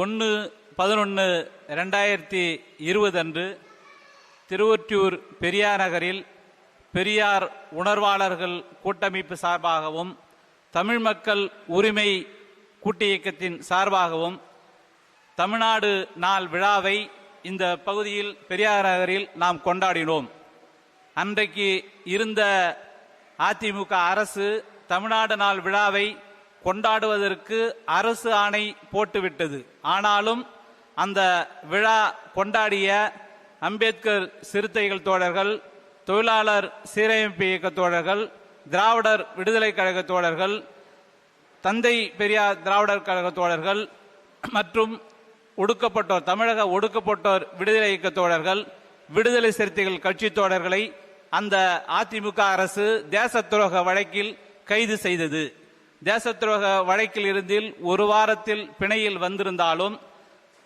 ஒன்று பதினொன்று ரெண்டாயிரத்தி இருபது அன்று திருவொற்றியூர் பெரியார் நகரில் பெரியார் உணர்வாளர்கள் கூட்டமைப்பு சார்பாகவும் தமிழ் மக்கள் உரிமை கூட்டு இயக்கத்தின் சார்பாகவும் தமிழ்நாடு நாள் விழாவை இந்த பகுதியில் பெரியார் நகரில் நாம் கொண்டாடினோம். அன்றைக்கு இருந்த அதிமுக அரசு தமிழ்நாடு நாள் விழாவை கொண்டாடுவதற்கு அரசு ஆணை போட்டுவிட்டது. ஆனாலும் அந்த விழா கொண்டாடிய அம்பேத்கர் சிறுத்தைகள் தோழர்கள் தொழிலாளர் சீரமைப்பு இயக்க தோழர்கள் திராவிடர் விடுதலை கழக தோழர்கள் தந்தை பெரியார் திராவிடர் கழக தோழர்கள் மற்றும் ஒடுக்கப்பட்டோர் தமிழக ஒடுக்கப்பட்டோர் விடுதலை இயக்க தோழர்கள் விடுதலை சிறுத்தைகள் கட்சி தோழர்களை அந்த அதிமுக அரசு தேச துரோக வழக்கில் கைது செய்தது. தேச வழக்கில் இருந்தில் ஒரு வாரத்தில் பிணையில் வந்திருந்தாலும்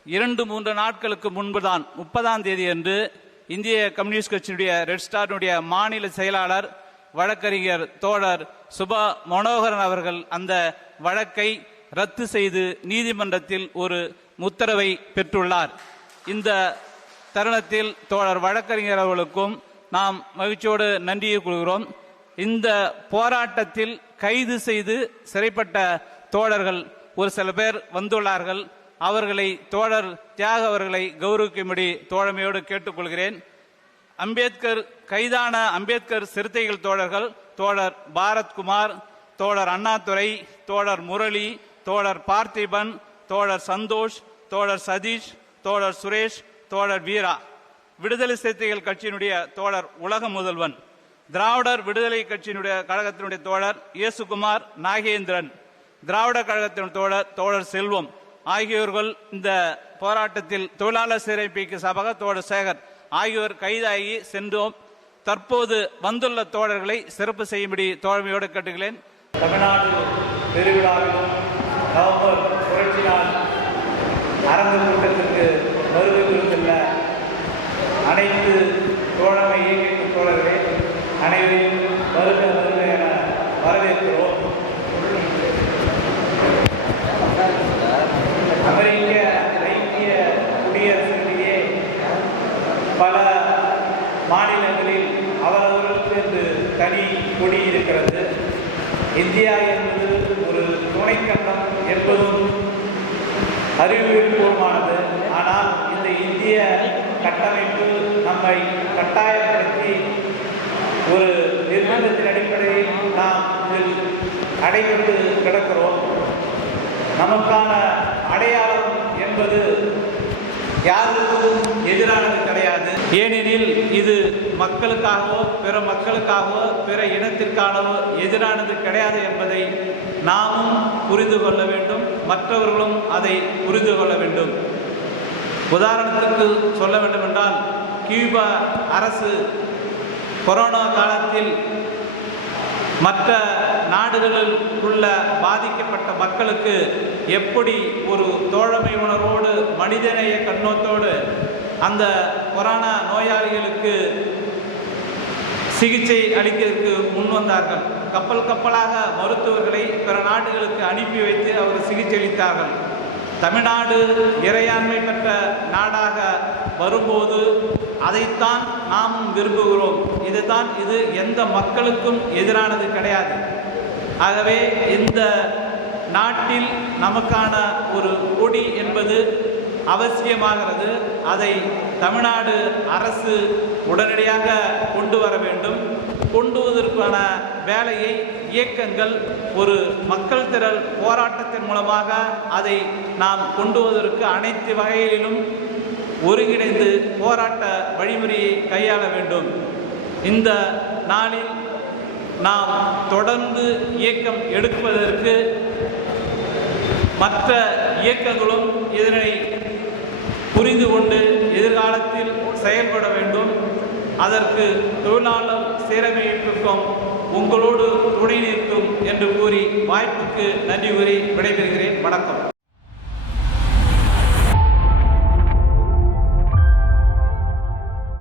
இரண்டு மூன்று நாட்களுக்கு முன்புதான் முப்பதாம் தேதி அன்று இந்திய கம்யூனிஸ்ட் கட்சியினுடைய ரெட் ஸ்டாரினுடைய மாநில செயலாளர் வழக்கறிஞர் தோழர் சுபா மனோகரன் அவர்கள் அந்த வழக்கை ரத்து செய்து நீதிமன்றத்தில் ஒரு உத்தரவை பெற்றுள்ளார். இந்த தருணத்தில் தோழர் வழக்கறிஞர் அவர்களுக்கும் நாம் மகிழ்ச்சியோடு நன்றியை கொள்கிறோம் இந்த போராட்டத்தில் கைது செய்து சிறைப்பட்ட தோழர்கள் ஒரு சில பேர் வந்துள்ளார்கள். அவர்களை தோழர் தியாக அவர்களை கௌரவிக்கும்படி தோழமையோடு கேட்டுக்கொள்கிறேன். அம்பேத்கர் கைதான அம்பேத்கர் சிறுத்தைகள் தோழர்கள் தோழர் பாரத்குமார் தோழர் அண்ணாதுரை தோழர் முரளி தோழர் பார்த்திபன் தோழர் சந்தோஷ் தோழர் சதீஷ் தோழர் சுரேஷ் தோழர் வீரா. விடுதலை சிறுத்தைகள் கட்சியினுடைய தோழர் உலக முதல்வன். திராவிடர் விடுதலை கட்சியினுடைய கழகத்தினுடைய தோழர் இயேசுகுமார் நாகேந்திரன் திராவிட கழகத்தின் தோழர் தோழர் செல்வம் ஆகியோர்கள் இந்த போராட்டத்தில் தொழிலாளர் சிறைப்பிக்கு சபக தோழர் சேகர் ஆகியோர் கைதாகி சென்றோம். தற்போது வந்துள்ள தோழர்களை சிறப்பு செய்யும்படி தோழமையோடு கேட்டுகிறேன் தமிழ்நாடு பெருவிழாவிலும் நவம்பர் புரட்சி நாள் அரங்கு கூட்டத்திற்கு வருகை புரிந்துள்ள அனைத்து தோழமை இயக்க தோழர்களே அனைவரையும் வருக வருக என வரவேற்கிறோம். அமெரிக்க ஐக்கிய குடியரசிலேயே பல மாநிலங்களில் அவரவர்களுக்கு என்று தனி கொடி இருக்கிறது. இந்தியா என்பது ஒரு துணைக்கண்டம் என்பதும் அறிவியல்பூர்வமானது ஆனால் இந்த இந்திய கட்டமைப்பு நம்மை ஒரு நிர்பந்தத்தின் அடிப்படையில் நாம் இதில் அடைபட்டு கிடக்கிறோம். நமக்கான அடையாளம் என்பது யாருக்கும் எதிரானது கிடையாது. ஏனெனில் இது மக்களுக்காகவோ பிற மக்களுக்காகவோ பிற இனத்திற்கானவோ எதிரானது கிடையாது என்பதை நாமும் புரிந்து கொள்ள வேண்டும். மற்றவர்களும் அதை புரிந்து கொள்ள வேண்டும். உதாரணத்துக்கு சொல்ல வேண்டும் என்றால் கியூபா அரசு கொரோனா காலத்தில் மற்ற நாடுகளில் உள்ள பாதிக்கப்பட்ட மக்களுக்கு எப்படி ஒரு தோழமை உணர்வோடு மனிதநேய கண்ணோத்தோடு அந்த கொரோனா நோயாளிகளுக்கு சிகிச்சை அளிக்கிறதுக்கு முன் வந்தார்கள்? கப்பல் கப்பலாக மருத்துவர்களை பிற நாடுகளுக்கு அனுப்பி வைத்து அவர் சிகிச்சை அளித்தார்கள். தமிழ்நாடு இறையாண்மை பெற்ற நாடாக வரும்போது அதைத்தான் நாமும் விரும்புகிறோம். இதுதான் இது எந்த மக்களுக்கும் எதிரானது கிடையாது. ஆகவே இந்த நாட்டில் நமக்கான ஒரு கொடி என்பது அவசியமாகிறது. அதை தமிழ்நாடு அரசு உடனடியாக கொண்டு வர வேண்டும். கொண்டுவதற்கான வேலையை இயக்கங்கள் ஒரு மக்கள் திரள் போராட்டத்தின் மூலமாக அதை நாம் கொண்டுவதற்கு அனைத்து வகையிலும் ஒருங்கிணைந்து போராட்ட வழிமுறையை கையாள வேண்டும். இந்த நாளில் நாம் தொடர்ந்து இயக்கம் எடுப்பதற்கு மற்ற இயக்கங்களும் இதனை புரிந்து கொண்டு எதிர்காலத்தில் செயல்பட வேண்டும். அதற்கு தொழிலாளர் சீரமைப்புக்கும் உங்களோடு துணை நிற்கும் என்று கூறி வாய்ப்புக்கு நன்றி கூறி விடைபெறுகிறேன். வணக்கம்.